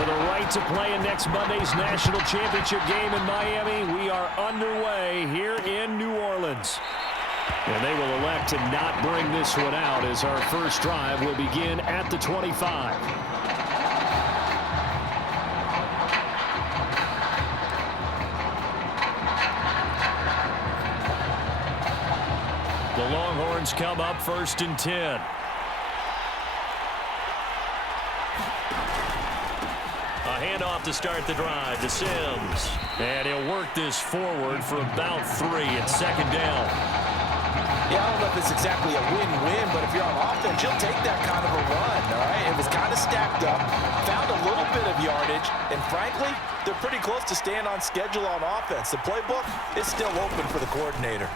For the right to play in next Monday's national championship game in Miami, we are underway here in New Orleans. And they will elect to not bring this one out as our first drive will begin at the 25. The Longhorns come up 1st and 10. Handoff to start the drive to Sims. And he'll work this forward for about 3 at 2nd down. Yeah, I don't know if it's exactly a win-win, but if you're on offense, you'll take that kind of a run, all right? It was kind of stacked up, found a little bit of yardage, and frankly, they're pretty close to staying on schedule on offense. The playbook is still open for the coordinator.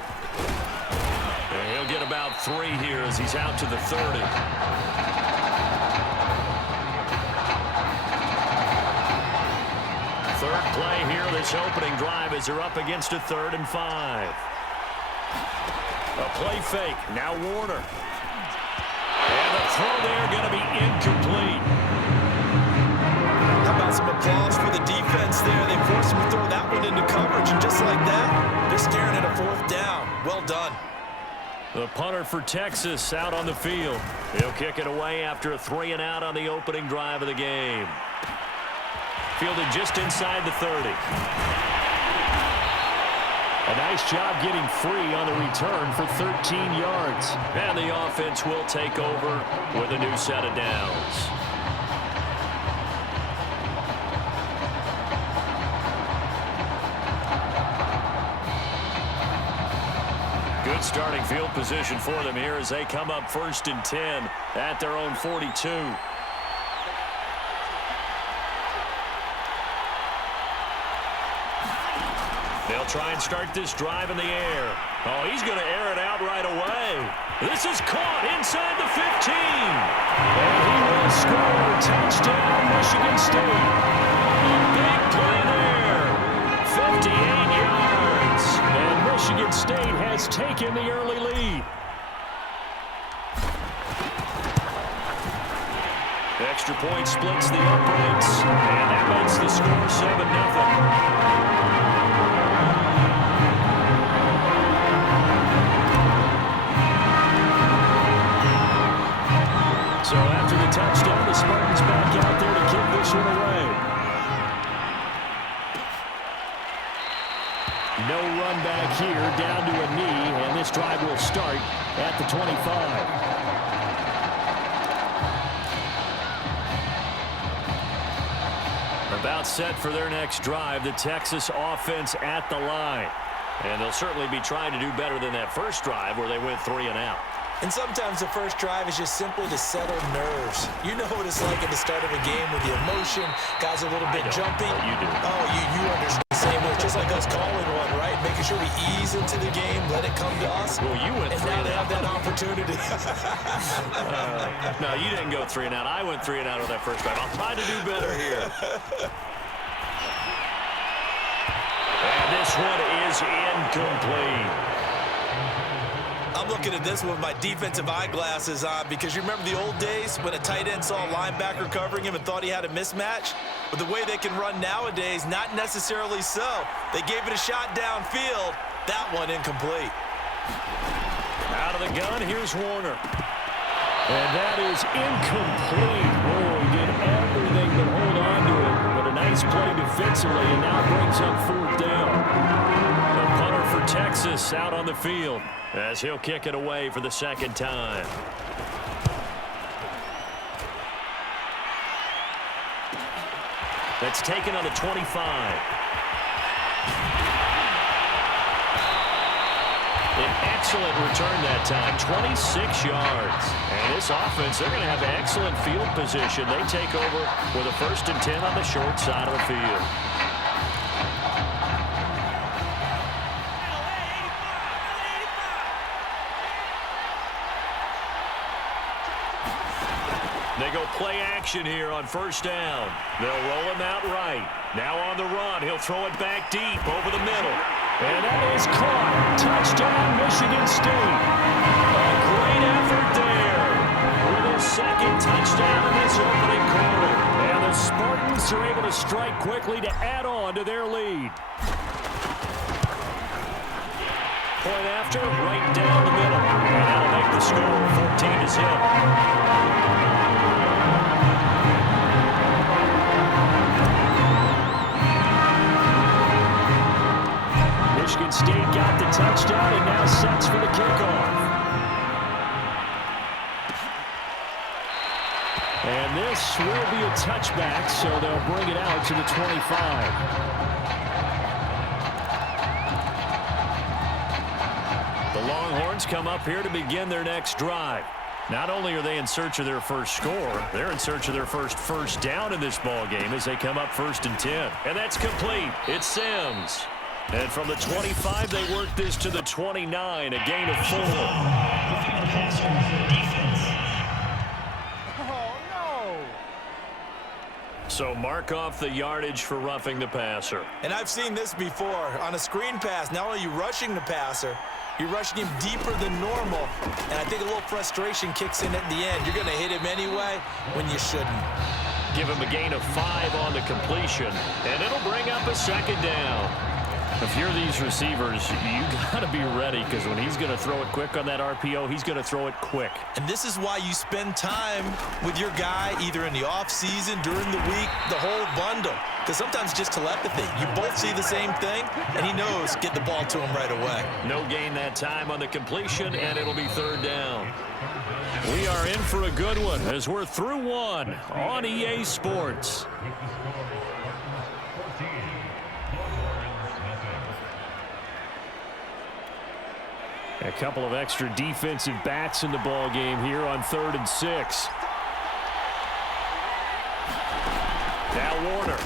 And he'll get about 3 here as he's out to the 30. Third play here, this opening drive as they're up against a 3rd and 5. A play fake, now Warner. And the throw there going to be incomplete. How about some applause for the defense there? They forced him to throw that one into coverage, and just like that, they're staring at a 4th down. Well done. The punter for Texas out on the field. He'll kick it away after a 3 and out on the opening drive of the game. Fielded just inside the 30. A nice job getting free on the return for 13 yards. And the offense will take over with a new set of downs. Good starting field position for them here as they come up 1st and 10 at their own 42. They'll try and start this drive in the air. Oh, he's going to air it out right away. This is caught inside the 15. And he will score. Touchdown, Michigan State. A big play there. 58 yards. And Michigan State has taken the early lead. Extra point splits the uprights. And that makes the score 7-0. So after the touchdown, the Spartans back out there to kick this one away. No run back here, down to a knee, and this drive will start at the 25. About set for their next drive, the Texas offense at the line. And they'll certainly be trying to do better than that first drive where they went 3 and out. And sometimes the first drive is just simply to settle nerves. You know what it's like at the start of a game with the emotion. Guys are a little bit jumpy. You do. Oh, you understand the same way. It's just like us calling one, right? Making sure we ease into the game, let it come to us. Well, you went 3 and out. And now they have that opportunity. No, you didn't go 3 and out. I went 3 and out on that first drive. I'll try to do better here. And this one is incomplete. I'm looking at this with my defensive eyeglasses on because you remember the old days when a tight end saw a linebacker covering him and thought he had a mismatch? But the way they can run nowadays, not necessarily so. They gave it a shot downfield. That one incomplete. Out of the gun, here's Warner. And that is incomplete. Oh, he did everything but hold on to it. But a nice play defensively, and now brings up 4th down. The punter for Texas out on the field as he'll kick it away for the 2nd time. That's taken on the 25. An excellent return that time, 26 yards. And this offense, they're going to have excellent field position. They take over with a 1st and 10 on the short side of the field. They go play action here on 1st down. They'll roll him out right. Now on the run, he'll throw it back deep over the middle. And that is caught. Touchdown, Michigan State. A great effort there with his 2nd touchdown in this opening quarter. And the Spartans are able to strike quickly to add on to their lead. Point after, right down the middle. And that'll make the score 14-zip. Michigan State got the touchdown and now sets for the kickoff. And this will be a touchback, so they'll bring it out to the 25. The Longhorns come up here to begin their next drive. Not only are they in search of their first score, they're in search of their first down in this ball game as they come up 1st and 10. And that's complete. It's Sims. And from the 25, they work this to the 29, a gain of 4. So mark off the yardage for roughing the passer. And I've seen this before. On a screen pass, not only are you rushing the passer, you're rushing him deeper than normal. And I think a little frustration kicks in at the end. You're going to hit him anyway when you shouldn't. Give him a gain of 5 on the completion, and it'll bring up a 2nd down. If you're these receivers, you got to be ready because when he's going to throw it quick on that RPO, he's going to throw it quick. And this is why you spend time with your guy either in the offseason, during the week, the whole bundle. Because sometimes it's just telepathy. You both see the same thing, and he knows get the ball to him right away. No gain that time on the completion, and it'll be 3rd down. We are in for a good one as we're through one on EA Sports. A couple of extra defensive backs in the ball game here on 3rd and 6. Now Warner.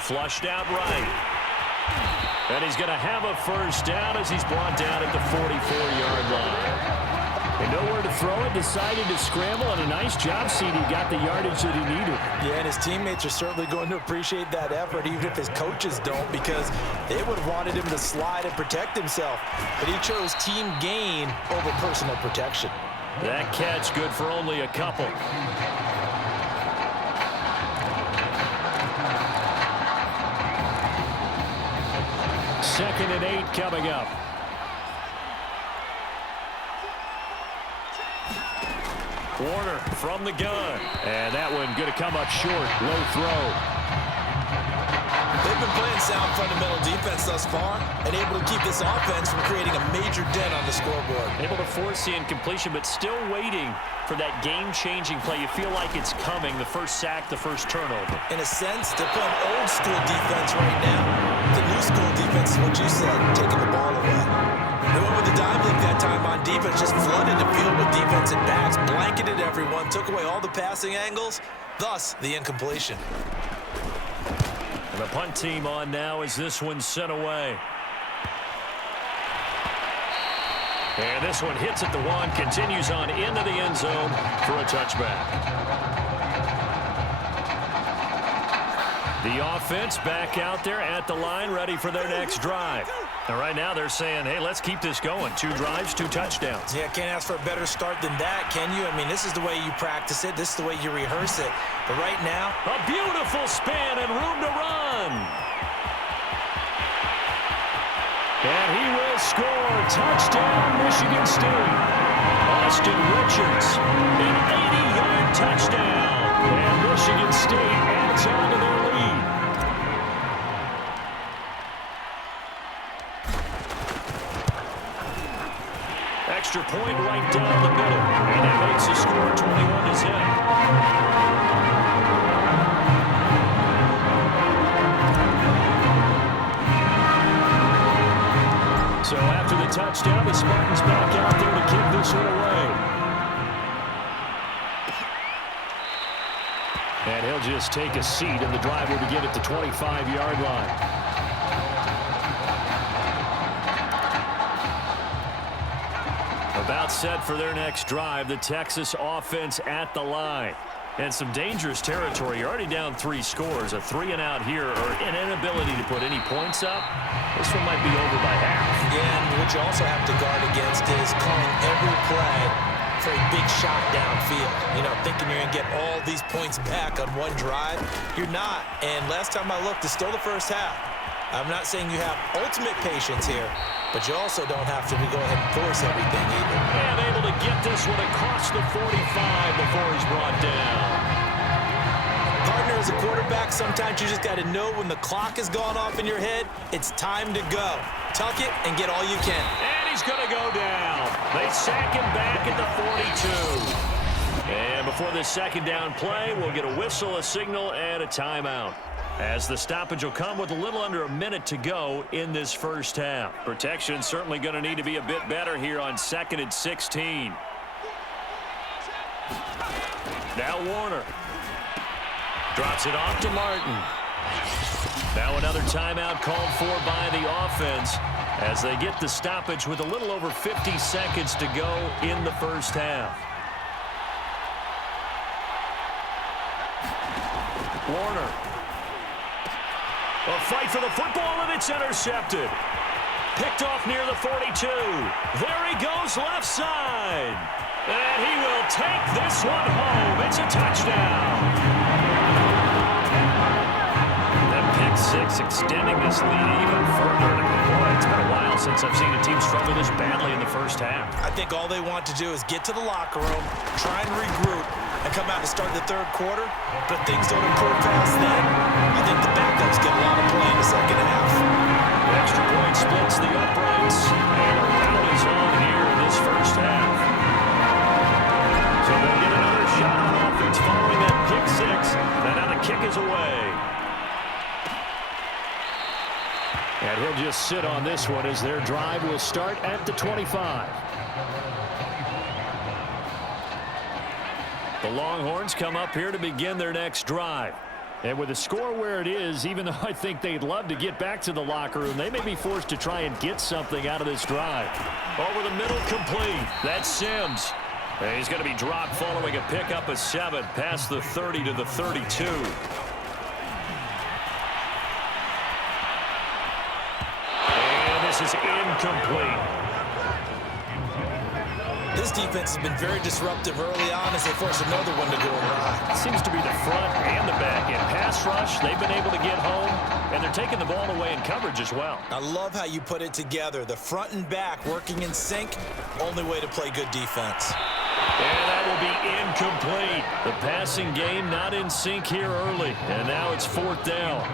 Flushed out right. And he's going to have a 1st down as he's brought down at the 44-yard line. And nowhere to throw it, decided to scramble, and a nice job, CD. Got the yardage that he needed. Yeah, and his teammates are certainly going to appreciate that effort, even if his coaches don't, because they would have wanted him to slide and protect himself. But he chose team gain over personal protection. That catch good for only a couple. Second and 8 coming up. Warner from the gun. And that one going to come up short. Low throw. They've been playing sound fundamental defense thus far and able to keep this offense from creating a major dent on the scoreboard. Able to force the incompletion, but still waiting for that game-changing play. You feel like it's coming, the first sack, the first turnover. In a sense, they're playing old-school defense right now. The new school defense is what you said, taking the ball away. They went with the dime look that time on defense, just flooded the field with defensive backs, blanketed everyone, took away all the passing angles, thus the incompletion. And the punt team on now as this one's sent away. And this one hits at the 1, continues on into the end zone for a touchback. The offense back out there at the line, ready for their next drive. And right now they're saying, hey, let's keep this going. 2 drives, 2 touchdowns. Yeah, can't ask for a better start than that, can you? I mean, this is the way you practice it. This is the way you rehearse it. But right now, a beautiful spin and room to run. And he will score. Touchdown, Michigan State. Austin Richards, an 80-yard touchdown. And Michigan State adds on to their lead. Extra point right down the middle. And that makes the score 21-0. So after the touchdown, the Spartans back out there to kick this one away. And he'll just take a seat, and the drive will begin at the 25-yard line. About set for their next drive, the Texas offense at the line. And some dangerous territory. You're already down 3 scores. A 3-and-out here, or an inability to put any points up. This one might be over by half. Yeah, and what you also have to guard against is calling every play for a big shot downfield. You know, thinking you're going to get all these points back on one drive. You're not. And last time I looked, it's still the first half. I'm not saying you have ultimate patience here, but you also don't have to go ahead and force everything either. And able to get this one across the 45 before he's brought down. Partner, as a quarterback, sometimes you just got to know when the clock has gone off in your head, it's time to go. Tuck it and get all you can. And he's going to go down. They sack him back at the 42. And before this second down play, we'll get a whistle, a signal, and a timeout, as the stoppage will come with a little under a minute to go in this first half. Protection certainly going to need to be a bit better here on 2nd and 16. Now Warner. Drops it off to Martin. Now another timeout called for by the offense as they get the stoppage with a little over 50 seconds to go in the first half. Warner. A fight for the football, and it's intercepted. Picked off near the 42. There he goes left side. And he will take this one home. It's a touchdown. Six, extending this lead even further. Boy, it's been a while since I've seen a team struggle this badly in the first half. I think all they want to do is get to the locker room, try and regroup, and come out to start the third quarter. But things don't improve fast then. I think the backups get a lot of play in the second half. The extra point splits the uprights, and a foul is on here in this first half. So they'll get another shot on offense following that pick six. And now the kick is away. And he'll just sit on this one as their drive will start at the 25. The Longhorns come up here to begin their next drive. And with the score where it is, even though I think they'd love to get back to the locker room, they may be forced to try and get something out of this drive. Over the middle, complete. That's Sims. And he's going to be dropped following a pickup of 7 past the 30 to the 32. Is incomplete. This defense has been very disruptive early on as they force another one to go awry. Seems to be the front and the back. In pass rush, they've been able to get home, and they're taking the ball away in coverage as well. I love how you put it together. The front and back working in sync, only way to play good defense. And that will be incomplete. The passing game not in sync here early, and now it's 4th down.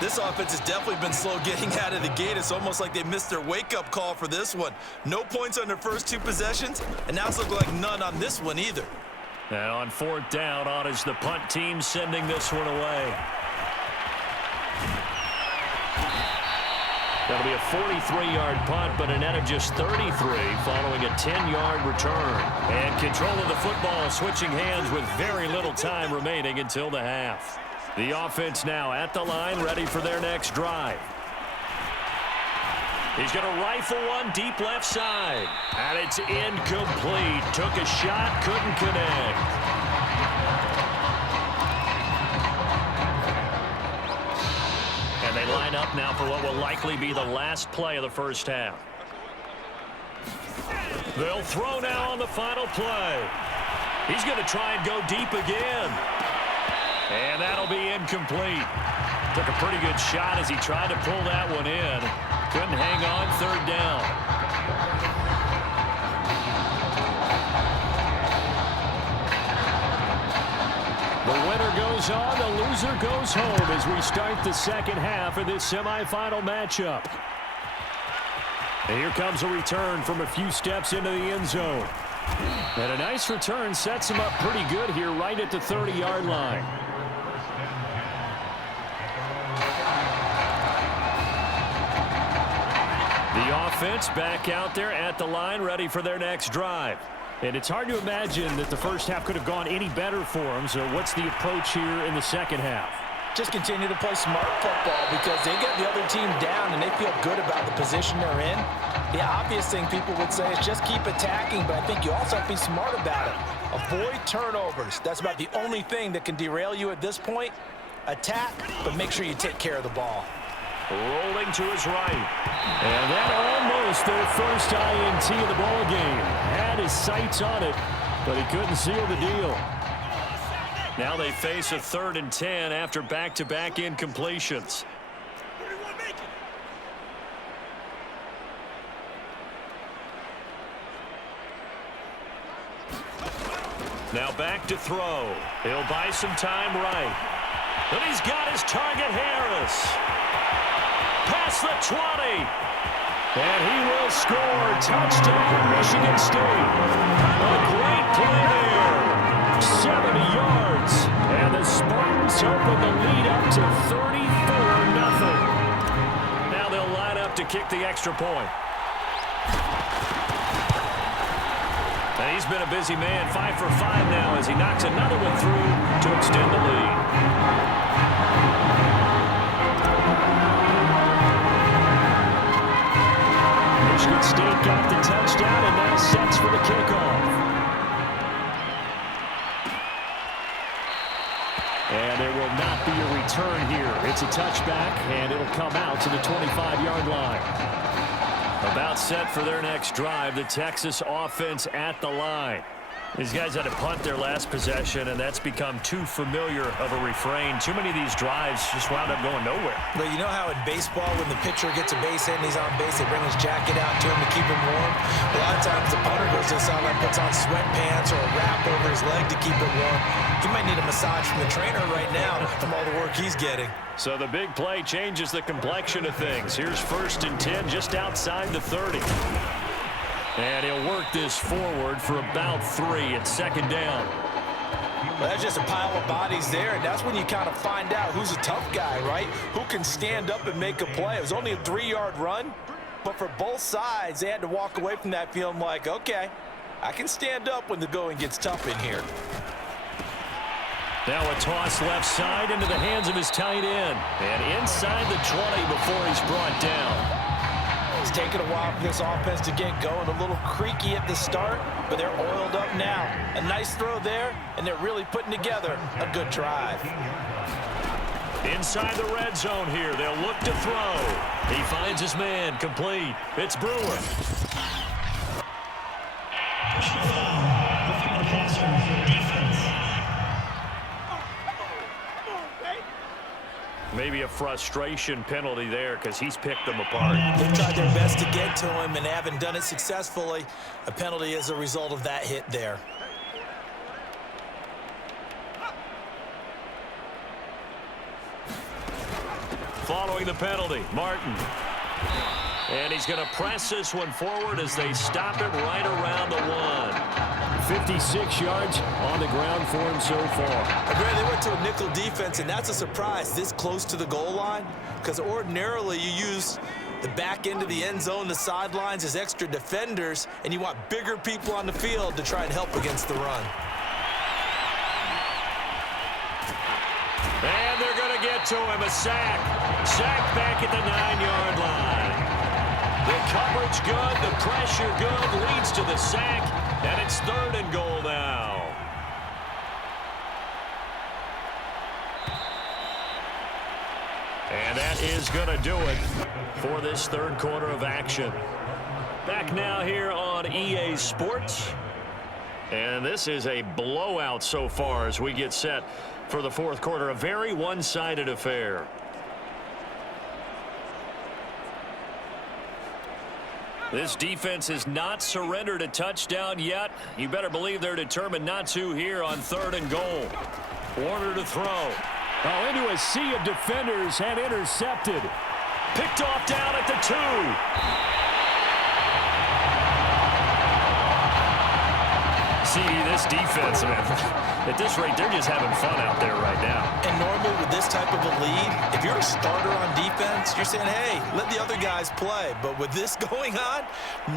This offense has definitely been slow getting out of the gate. It's almost like they missed their wake-up call for this one. No points on their first 2 possessions, and now it's looking like none on this one either. And on 4th down, on is the punt team sending this one away. That'll be a 43-yard punt, but a net of just 33 following a 10-yard return. And control of the football switching hands with very little time remaining until the half. The offense now at the line, ready for their next drive. He's going to rifle one deep left side. And it's incomplete. Took a shot, couldn't connect. And they line up now for what will likely be the last play of the first half. They'll throw now on the final play. He's going to try and go deep again. And that'll be incomplete. Took a pretty good shot as he tried to pull that one in. Couldn't hang on, 3rd down. The winner goes on, the loser goes home as we start the second half of this semifinal matchup. And here comes a return from a few steps into the end zone. And a nice return sets him up pretty good here right at the 30-yard line. The offense back out there at the line, ready for their next drive. And it's hard to imagine that the first half could have gone any better for them. So what's the approach here in the second half? Just continue to play smart football because they get the other team down and they feel good about the position they're in. The obvious thing people would say is just keep attacking, but I think you also have to be smart about it. Avoid turnovers. That's about the only thing that can derail you at this point. Attack, but make sure you take care of the ball. Rolling Madden to his right. And that almost their first INT of the ball game. Had his sights on it, but he couldn't seal the deal. Now they face a 3rd and 10 after back-to-back incompletions. Now back to throw. He'll buy some time right. But he's got his target, Harris. Past the 20. And he will score. Touchdown, Michigan State. A great play there. 70 yards. And the Spartans open the lead up to 34-0. Now they'll line up to kick the extra point. And he's been a busy man, 5 for 5 now as he knocks another one through to extend the lead. Michigan State got the touchdown and now sets for the kickoff. And there will not be a return here. It's a touchback, and it'll come out to the 25-yard line. About set for their next drive, the Texas offense at the line. These guys had to punt their last possession, and that's become too familiar of a refrain. Too many of these drives just wound up going nowhere. But you know how in baseball, when the pitcher gets a base hit and he's on base, they bring his jacket out to him to keep him warm? A lot of times the punter goes to the sideline, puts on sweatpants or a wrap over his leg to keep it warm. He might need a massage from the trainer right now from all the work he's getting. So the big play changes the complexion of things. Here's 1st and 10 just outside the 30. And he'll work this forward for about 3 at 2nd down. Well, that's just a pile of bodies there, and that's when you kind of find out who's a tough guy, right? Who can stand up and make a play. It was only a 3-yard run, but for both sides, they had to walk away from that feeling like, okay, I can stand up when the going gets tough in here. Now a toss left side into the hands of his tight end. And inside the 20 before he's brought down. It's taken a while for this offense to get going. A little creaky at the start, but they're oiled up now. A nice throw there, and they're really putting together a good drive. Inside the red zone here, they'll look to throw. He finds his man, complete. It's Brewer. Maybe a frustration penalty there because he's picked them apart. They've tried their best to get to him and haven't done it successfully. A penalty is a result of that hit there. Following the penalty, Martin. And he's going to press this one forward as they stop him right around the 1. 56 yards on the ground for him so far. Agree, they went to a nickel defense, and that's a surprise this close to the goal line, because ordinarily you use the back end of the end zone, the sidelines as extra defenders, and you want bigger people on the field to try and help against the run. And they're going to get to him, a sack. Sack back at the 9-yard line. The coverage good, the pressure good, leads to the sack, and it's 3rd and goal now. And that is going to do it for this 3rd quarter of action. Back now here on EA Sports. And this is a blowout so far as we get set for the 4th quarter. A very one-sided affair. This defense has not surrendered a touchdown yet. You better believe they're determined not to here on 3rd and goal. Warner to throw. Oh, into a sea of defenders and intercepted. Picked off down at the 2. See, this defense, man, at this rate, they're just having fun out there right now. And normally with this type of a lead, if you're a starter on defense, you're saying, hey, let the other guys play. But with this going on,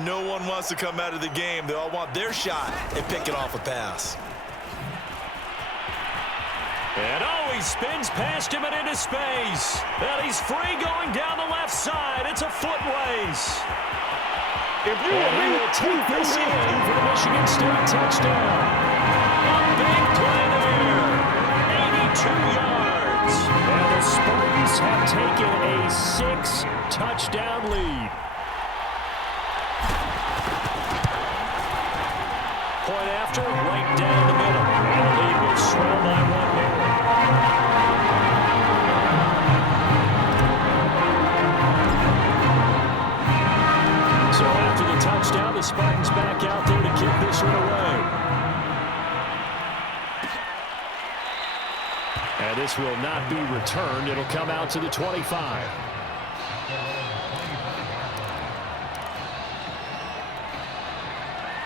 no one wants to come out of the game. They all want their shot at picking off a pass. And oh, he spins past him and into space. And he's free going down the left side. It's a foot race. And he will take this in for the Michigan State touchdown. A big play there. 82 yards. And the Spartans have taken a 6-touchdown lead. Point after, right down the middle. And the lead will swell by 1 more. So after the touchdown, the Spartans back out there to kick this one away. And this will not be returned. It'll come out to the 25.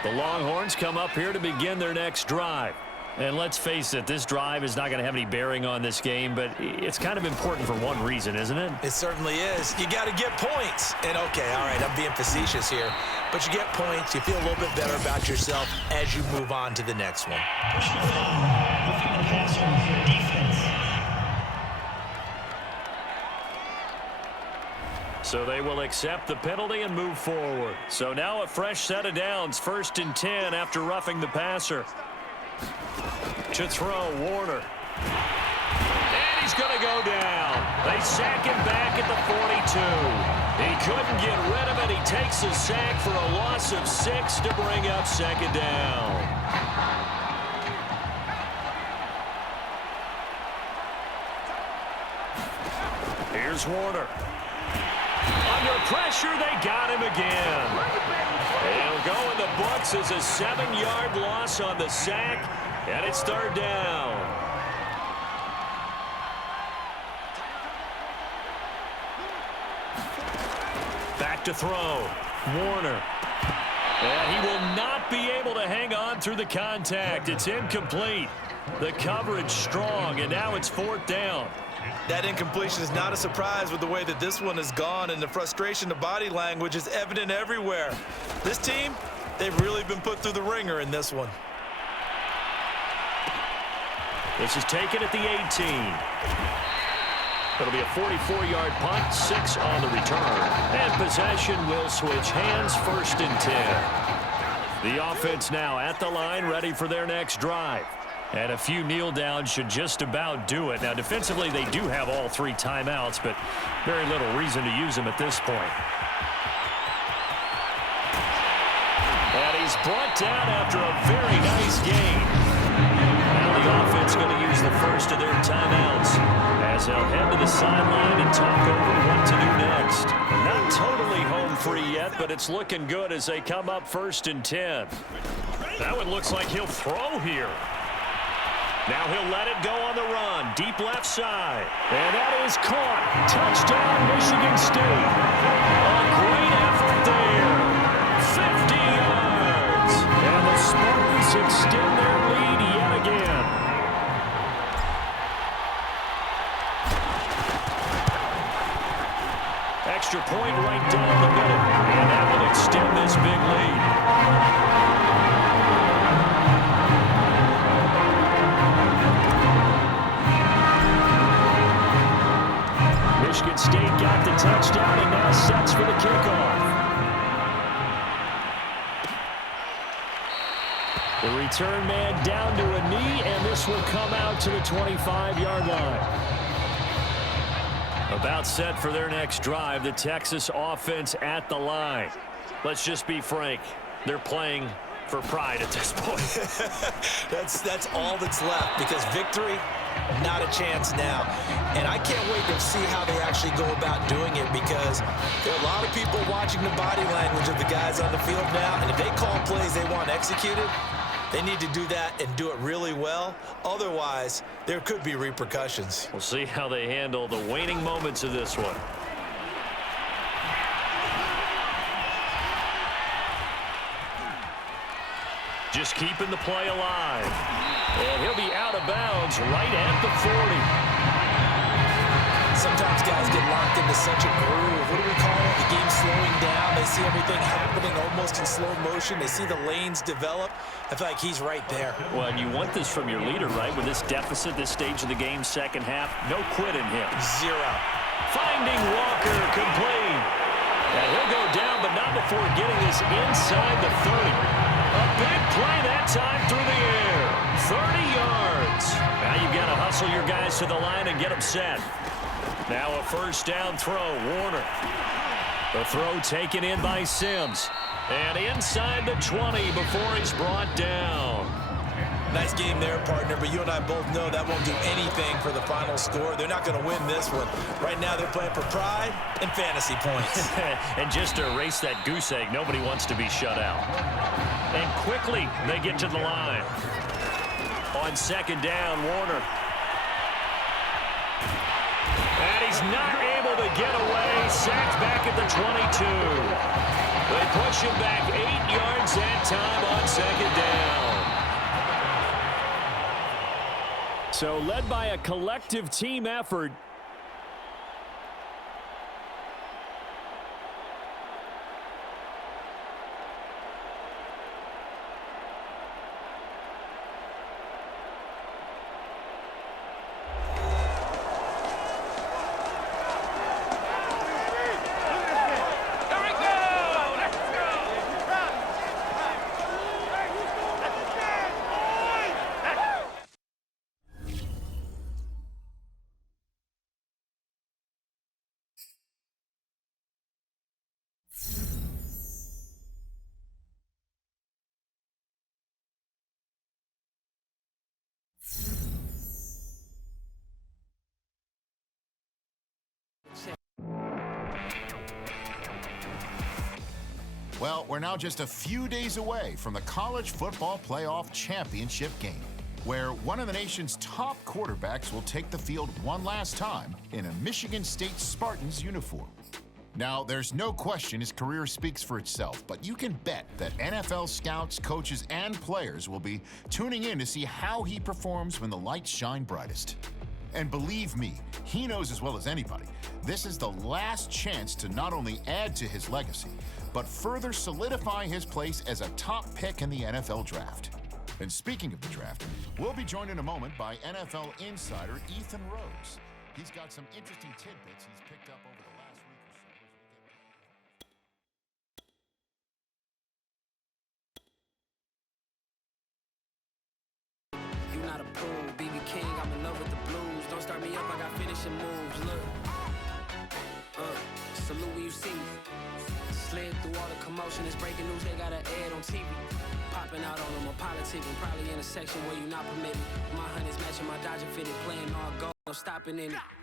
The Longhorns come up here to begin their next drive. And let's face it, this drive is not going to have any bearing on this game, but it's kind of important for one reason, isn't it? It certainly is. You got to get points. And, okay, all right, I'm being facetious here. But you get points, you feel a little bit better about yourself as you move on to the next one. So they will accept the penalty and move forward. So now a fresh set of downs, 1st and 10 after roughing the passer. To throw, Warner. And he's going to go down. They sack him back at the 42. He couldn't get rid of it. He takes a sack for a loss of 6 to bring up 2nd down. Here's Warner. Under pressure, they got him again. He'll go in the books as a 7-yard loss on the sack, and it's 3rd down. Back to throw. Warner. And he will not be able to hang on through the contact. It's incomplete. The coverage strong, and now it's 4th down. That incompletion is not a surprise with the way that this one has gone, and the frustration, the body language is evident everywhere. This team, they've really been put through the ringer in this one. This is taken at the 18. It'll be a 44-yard punt, 6 on the return. And possession will switch hands, 1st and 10. The offense now at the line, ready for their next drive. And a few kneel downs should just about do it. Now, defensively, they do have all 3 timeouts, but very little reason to use them at this point. And he's brought down after a very nice game. Now the offense going to use the first of their timeouts as they'll head to the sideline and talk over what to do next. Not totally home free yet, but it's looking good as they come up 1st and 10. That one looks like he'll throw here. Now he'll let it go on the run. Deep left side. And that is caught. Touchdown, Michigan State. A great effort there. 50 yards. And the Spartans extend their lead yet again. Extra point right down the middle. And that will extend this big lead. Michigan State got the touchdown and now sets for the kickoff. The return man down to a knee, and this will come out to the 25-yard line. About set for their next drive, the Texas offense at the line. Let's just be frank, they're playing for pride at this point. That's all that's left, because victory, not a chance now. And I can't wait to see how they actually go about doing it, because there are a lot of people watching the body language of the guys on the field now, and if they call plays they want executed, they need to do that and do it really well. Otherwise, there could be repercussions. We'll see how they handle the waning moments of this one. Just keeping the play alive. And he'll be out of bounds right at the 40. Sometimes guys get locked into such a groove. What do we call it? The game slowing down. They see everything happening almost in slow motion. They see the lanes develop. I feel like he's right there. Well, and you want this from your leader, right? With this deficit, this stage of the game, second half, no quit in him. Zero. Finding Walker, complete. And he'll go down, but not before getting this inside the 30. A big play that time through the air. 30 yards. Now you've got to hustle your guys to the line and get them set. Now a first down throw, Warner. The throw taken in by Sims. And inside the 20 before he's brought down. Nice game there, partner, but you and I both know that won't do anything for the final score. They're not going to win this one. Right now they're playing for pride and fantasy points. And just to erase that goose egg, nobody wants to be shut out. And quickly they get to the line. On second down, Warner. And he's not able to get away. Sacked back at the 22. They push him back 8 yards that time on second down. So led by a collective team effort. Well, we're now just a few days away from the College Football Playoff Championship game, where one of the nation's top quarterbacks will take the field one last time in a Michigan State Spartans uniform. Now, there's no question his career speaks for itself, but you can bet that NFL scouts, coaches, and players will be tuning in to see how he performs when the lights shine brightest. And believe me, he knows as well as anybody, this is the last chance to not only add to his legacy, but further solidify his place as a top pick in the NFL draft. And speaking of the draft, we'll be joined in a moment by NFL insider Ethan Rose. He's got some interesting tidbits he's picked up over the last week or so. You not a pro, BB King, I'm in love with the blues. Don't start me up, I got finishing moves, look. Salute when you see me. Slid through all the commotion, it's breaking news, they got an ad on TV. Popping out on them, a politicking, probably in a section where you not permitted. My honey's matching my Dodger fitted, playing all gold, no stopping in it.